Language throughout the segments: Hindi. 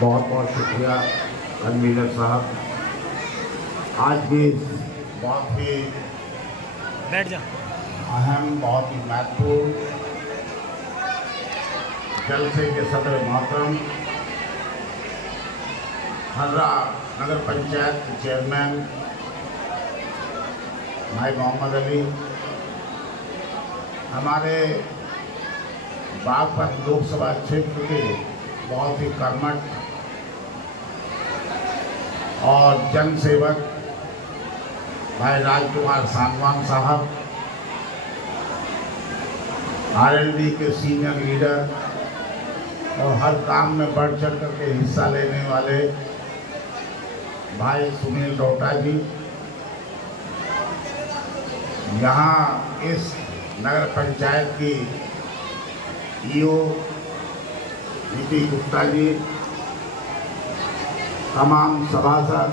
बहुत बहुत शुक्रिया कन्वीनर साहब। आज भी बहुत ही बैठ जा। अहम, बहुत ही महत्वपूर्ण जलसे के सदर मोहतरम हर्रा नगर पंचायत के चेयरमैन भाई मोहम्मद अली, हमारे बागपत लोकसभा क्षेत्र के बहुत ही कर्मठ और जनसेवक भाई राजकुमार सांगवान साहब, आरएलडी के सीनियर लीडर और हर काम में बढ़ चढ़ करके हिस्सा लेने वाले भाई सुनील रोटा जी, यहाँ इस नगर पंचायत की ईओ नीति गुप्ता जी, तमाम सभासद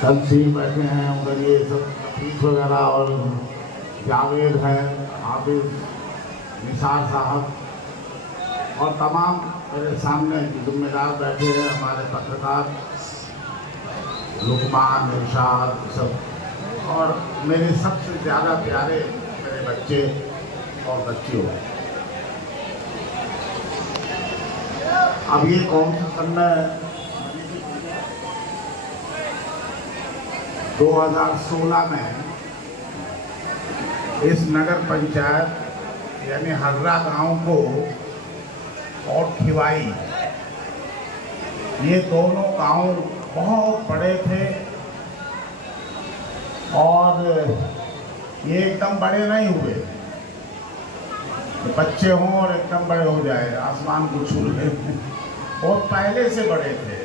तहसील बैठे हैं, उधर ये सब पीठ वगैरह, और जावेद है, हाफिज निसार साहब, और तमाम मेरे सामने जिम्मेदार बैठे हैं, हमारे पत्रकार लुकमान, इरशाद सब, और मेरे सबसे ज़्यादा प्यारे मेरे बच्चे और बच्चियों। अब ये कौन सा सन है? 2016 में इस नगर पंचायत यानी हर्रा गांव को और खिवाई, ये दोनों गांव बहुत बड़े थे और ये एकदम बड़े नहीं हुए, बच्चे हों और एकदम बड़े हो जाए, आसमान को छू ले। बहुत पहले से बड़े थे,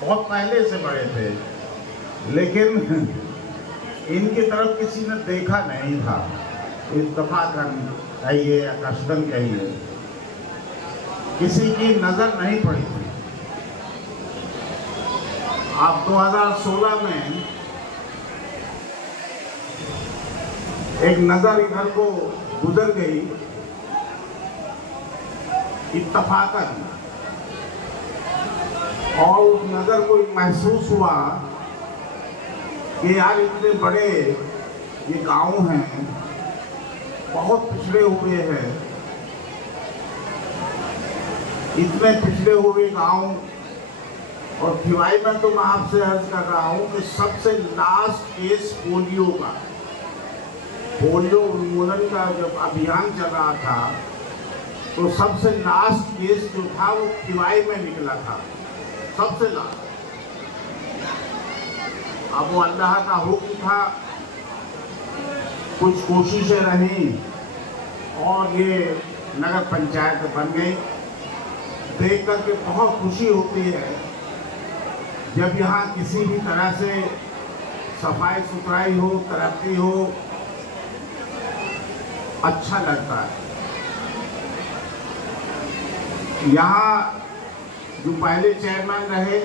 बहुत पहले से बड़े थे, लेकिन इनकी तरफ किसी ने देखा नहीं था। इत्तफाकन कहिए या कसदन कहिए, किसी की नज़र नहीं पड़ी थी। अब 2016 में एक नज़र इधर को गुजर गई, इत्तफाकन, और उस नज़र को महसूस हुआ कि यार इतने बड़े ये गांव हैं, बहुत पिछड़े हुए हैं, इतने पिछड़े हुए गांव, और खिवाई में तो मैं आपसे अर्ज कर रहा हूँ कि सबसे लास्ट केस पोलियो का, पोलियो उन्मूलन का जब अभियान चल रहा था तो सबसे लास्ट केस जो था वो खिवाई में निकला था, सबसे लास्ट। अब वो अल्लाह का हुक्म था, कुछ कोशिशें रहीं और ये नगर पंचायत बन गई। देख करके बहुत खुशी होती है जब यहाँ किसी भी तरह से सफाई सुथराई हो, तरक्की हो, अच्छा लगता है। यहाँ जो पहले चेयरमैन रहे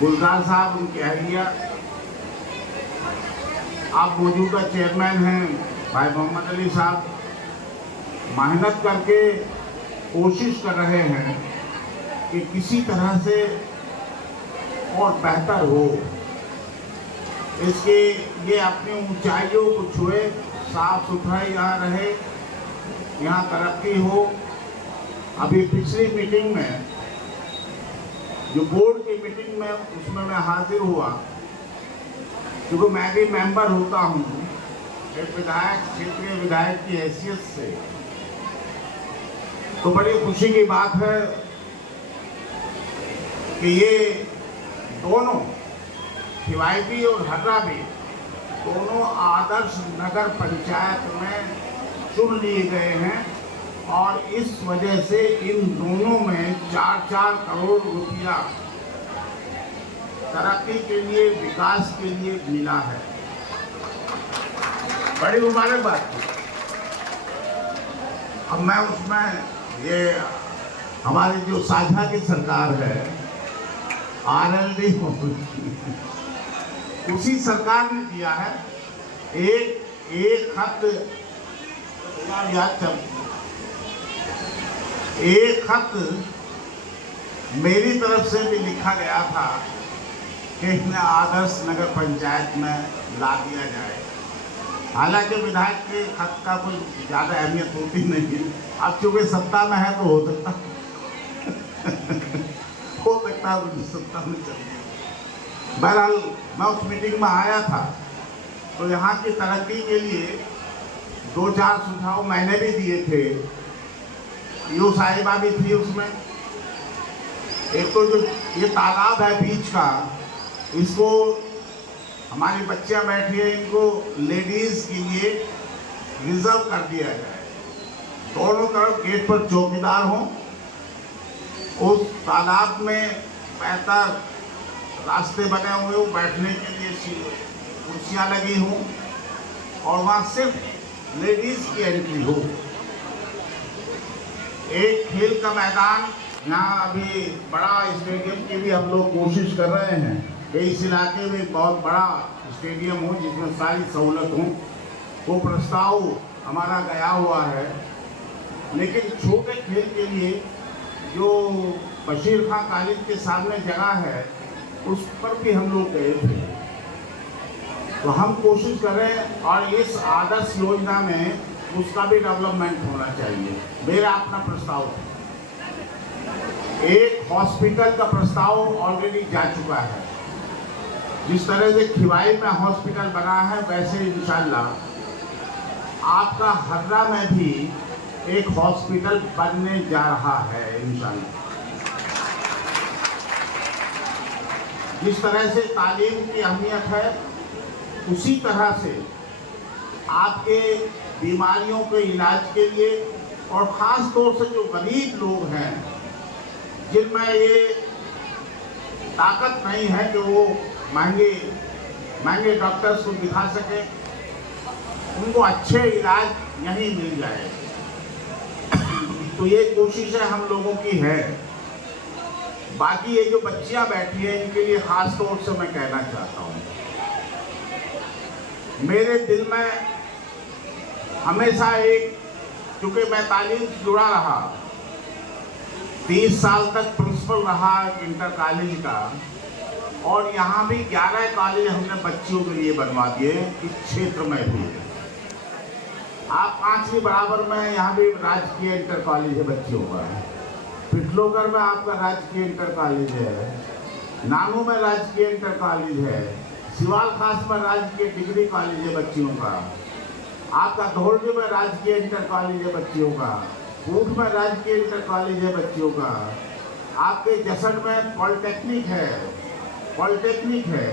गुलजार साहब, उनकी अहलिया, आप मौजूदा चेयरमैन हैं भाई मोहम्मद अली साहब, मेहनत करके कोशिश कर रहे हैं कि किसी तरह से और बेहतर हो, इसके लिए अपनी ऊंचाइयों को छुए, साफ सुथराई यहाँ रहे, यहाँ तरक्की हो। अभी पिछली मीटिंग में, जो बोर्ड की मीटिंग में, उसमें मैं हाजिर हुआ, क्योंकि मैं भी मेंबर होता हूँ एक विधायक, क्षेत्रीय विधायक की हैसियत से, तो बड़ी खुशी की बात है कि ये दोनों खिवाई और हर्रा भी दोनों आदर्श नगर पंचायत में चुन लिए गए हैं, और इस वजह से इन दोनों में 4-4 करोड़ रुपया तरक्की के लिए, विकास के लिए मिला है। बड़ी मुबारकबाद। अब मैं उसमें ये हमारी जो साझा की सरकार है, आरएलडी, उसी सरकार ने दिया है। एक खत याद एक खत मेरी तरफ से भी लिखा गया था कि इन्हें आदर्श नगर पंचायत में ला दिया जाए। हालांकि विधायक के खत का कोई ज़्यादा अहमियत होती नहीं है, अब चूंकि सत्ता में है तो हो सकता है मुझे सत्ता में चलिए। बहरहाल मैं उस मीटिंग में आया था तो यहाँ की तरक्की के लिए 2-4 सुझाव मैंने भी दिए थे, यू साहिबा भी थी उसमें। एक तो जो ये तालाब है बीच का, इसको हमारी बच्चियां बैठी है, इनको लेडीज के लिए रिजर्व कर दिया जाए। दोनों तरफ गेट पर चौकीदार हों, उस तालाब में बेहतर रास्ते बने हुए हो, बैठने के लिए कुर्सियां लगी हों और वहाँ सिर्फ लेडीज की एंट्री हो। एक खेल का मैदान, यहाँ अभी बड़ा स्टेडियम की भी हम लोग कोशिश कर रहे हैं कि इस इलाके में बहुत बड़ा स्टेडियम हो जिसमें सारी सहूलत हो। वो प्रस्ताव हमारा गया हुआ है, लेकिन छोटे खेल के लिए जो बशीर खां कॉलेज के सामने जगह है उस पर भी हम लोग गए थे। तो हम कोशिश कर रहे हैं और इस आदर्श योजना में उसका भी डेवलपमेंट होना चाहिए। मेरा अपना प्रस्ताव है, एक हॉस्पिटल का प्रस्ताव ऑलरेडी जा चुका है। जिस तरह से खिवाई में हॉस्पिटल बना है वैसे इंशाल्लाह आपका हर्रा में भी एक हॉस्पिटल बनने जा रहा है इंशाल्लाह। जिस तरह से तालीम की अहमियत है उसी तरह से आपके बीमारियों के इलाज के लिए और ख़ास तौर से जो गरीब लोग हैं जिनमें ये ताकत नहीं है कि वो महंगे डॉक्टर्स को दिखा सकें, उनको अच्छे इलाज यहीं मिल जाए। तो ये कोशिशें हम लोगों की है। बाकी ये जो बच्चियां बैठी हैं इनके लिए ख़ास तौर से मैं कहना चाहता हूँ, मेरे दिल में हमेशा एक, क्योंकि मैं तालीम से जुड़ा रहा, 30 साल तक प्रिंसिपल रहा इंटर कॉलेज का, और यहाँ भी 11 कॉलेज हमने बच्चियों के लिए बनवा दिए इस क्षेत्र में भी। आप 5वीं बराबर में यहाँ भी राजकीय इंटर कॉलेज है बच्चियों का, पिटलोगर में आपका राजकीय इंटर कॉलेज है, नानू में राजकीय इंटर कॉलेज है, सिवाल खास में राजकीय डिग्री कॉलेज है बच्चियों का, आपका धोरडी में राजकीय इंटर कॉलेज है बच्चियों का, ऊट में राजकीय इंटर कॉलेज है बच्चियों का, आपके जसड़ में पॉलिटेक्निक है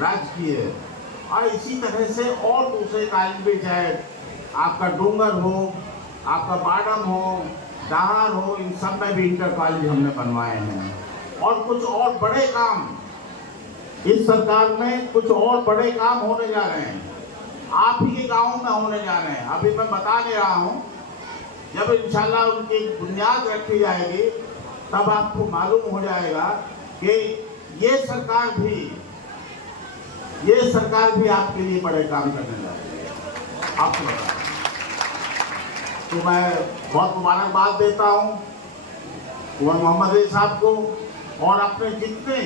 राजकीय, और इसी तरह से और दूसरे कॉलेज भी, चाहे आपका डूंगर हो, आपका बाडम हो, दाहार हो, इन सब में भी इंटर कॉलेज हमने बनवाए हैं। और कुछ और बड़े काम इस सरकार में, कुछ और बड़े काम होने जा रहे हैं, आप ही के गाँव में होने जा रहे हैं। अभी मैं बता दे रहा हूँ, जब इंशाल्लाह उनकी बुनियाद रखी जाएगी तब आपको मालूम हो जाएगा कि ये सरकार भी आपके लिए बड़े काम करने जा रही है। आपको बता, तो मैं बहुत मुबारकबाद देता हूँ कुंवर मोहम्मद अली साहब को और अपने जितने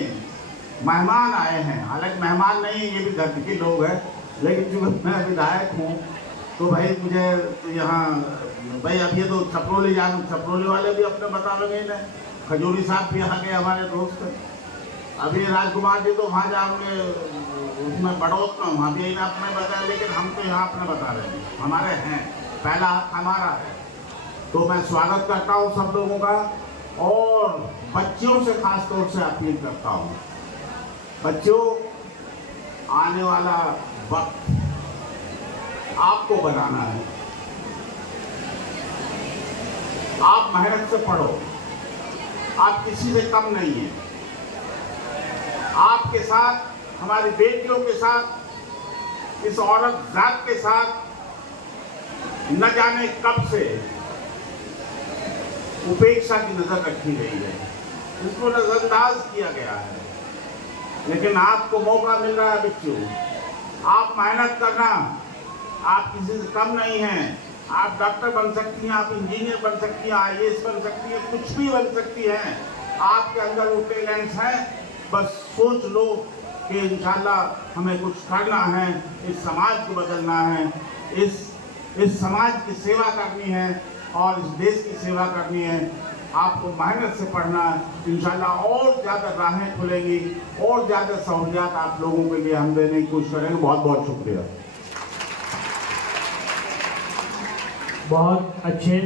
मेहमान आए हैं। हालांकि मेहमान नहीं, ये भी घर के लोग हैं, लेकिन चूँकि मैं विधायक हूँ तो भाई मुझे तो यहाँ भाई, अब ये तो छपरोली वाले भी अपने बता लगे ना, खजूरी साहब भी यहाँ के हमारे दोस्त हैं। अभी राजकुमार जी तो वहाँ जाओगे उसमें बड़ौत में, वहाँ भी अपने बताया, लेकिन हम तो यहाँ अपने बता रहे हैं, हमारे हैं, पहला हक हमारा है। तो मैं स्वागत करता हूँ सब लोगों का, और बच्चियों से खास तौर से अपील करता हूँ, बच्चों आने वाला वक्त आपको बनाना है। आप मेहनत से पढ़ो, आप किसी से कम नहीं है। आपके साथ, हमारी बेटियों के साथ, इस औरत जात के साथ न जाने कब से उपेक्षा की नजर रखी गई है, इसको नजरअंदाज किया गया है। लेकिन आपको मौका मिल रहा है बच्चों, आप मेहनत करना, आप किसी से कम नहीं हैं। आप डॉक्टर बन सकती हैं, आप इंजीनियर बन सकती हैं, आईएएस बन सकती हैं, कुछ भी बन सकती हैं। आपके अंदर वो टैलेंट्स हैं, बस सोच लो कि इंशाल्लाह हमें कुछ करना है, इस समाज को बदलना है, इस समाज की सेवा करनी है और इस देश की सेवा करनी है। आपको मेहनत से पढ़ना है, इंशाल्लाह और ज़्यादा राहें खुलेंगी और ज़्यादा सहूलियात आप लोगों के लिए हम देने की कोशिश करेंगे। बहुत बहुत शुक्रिया। बहुत अच्छे